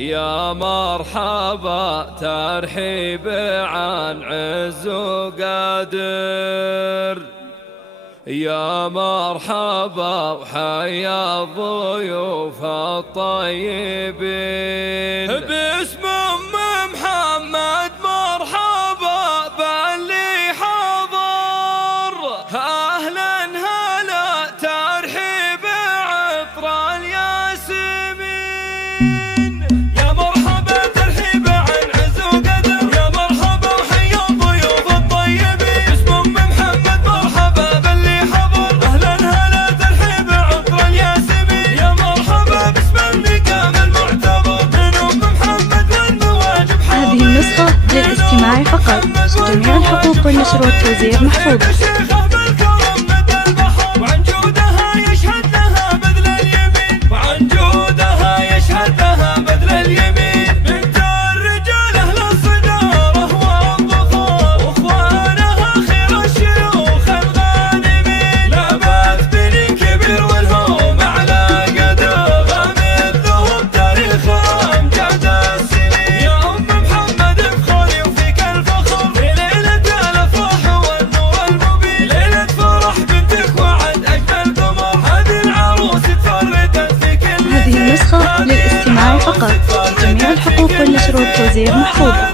يا مرحبا ترحيب عن عز وقادر، يا مرحبا وحيا الضيوف الطيبين. باسم محمد مرحبا باللي حضر، أهلا هلا ترحيب عطر الياسمين. يا مرحبا ترحيب عن عز وقدر، يا مرحبا وحيا الضيوف الطيبين. باسم محمد مرحبا باللي حضر، أهلا هلا ترحيب عطر الياسمين. يا مرحبا باسم المقام المعتبر من محمد والمواجب حاضرين. هذه النسخة للاستماع فقط، جميع الحقوق والنشر والتوزيع محفوظة. وعن جودها يشهد لها بذل اليمين، وعن جودها يشهد لها بذل اليمين. بنت الرجال أهل الصدارة والظفار، واخوانها خير الشيوخ الغانمين. لابد بني كبير والهم على قدر، مثلهم تاريخ أمجاد السنين. يا أم محمد افخري وفيك الفخر، في ليلة الأفراح والنور المبين. ليلة فرح بنتك وعد أجمل قمر، هذه العروس تفردت في كل. هذه النسخة للاستماع فقط، جميع الحقوق والنشر والتوزيع محفوظة.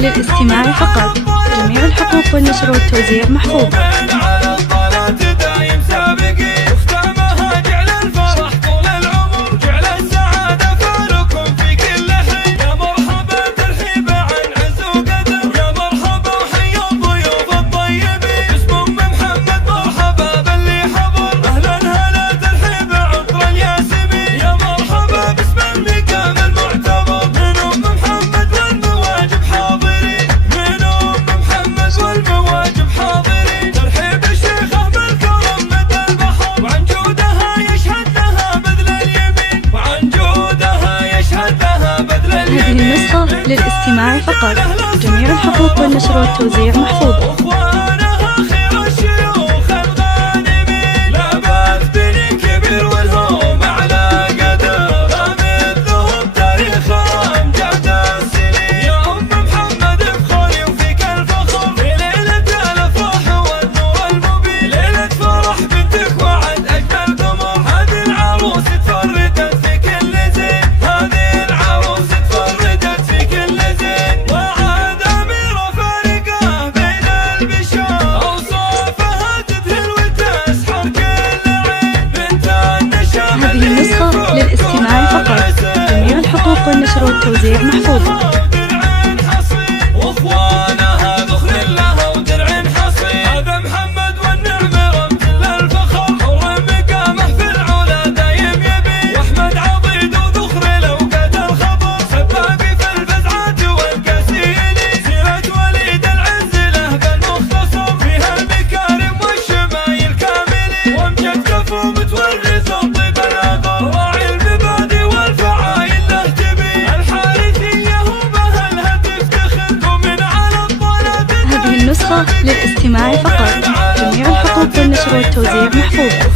للاستماع فقط، جميع الحقوق والنشر والتوزيع محفوظة. هذه النسخة للاستماع فقط، جميع الحقوق والنشر والتوزيع محفوظة. للاستماع فقط، جميع الحقوق والنشر والتوزيع محفوظة. للاستماع فقط، جميع الحقوق والنشر والتوزيع محفوظة.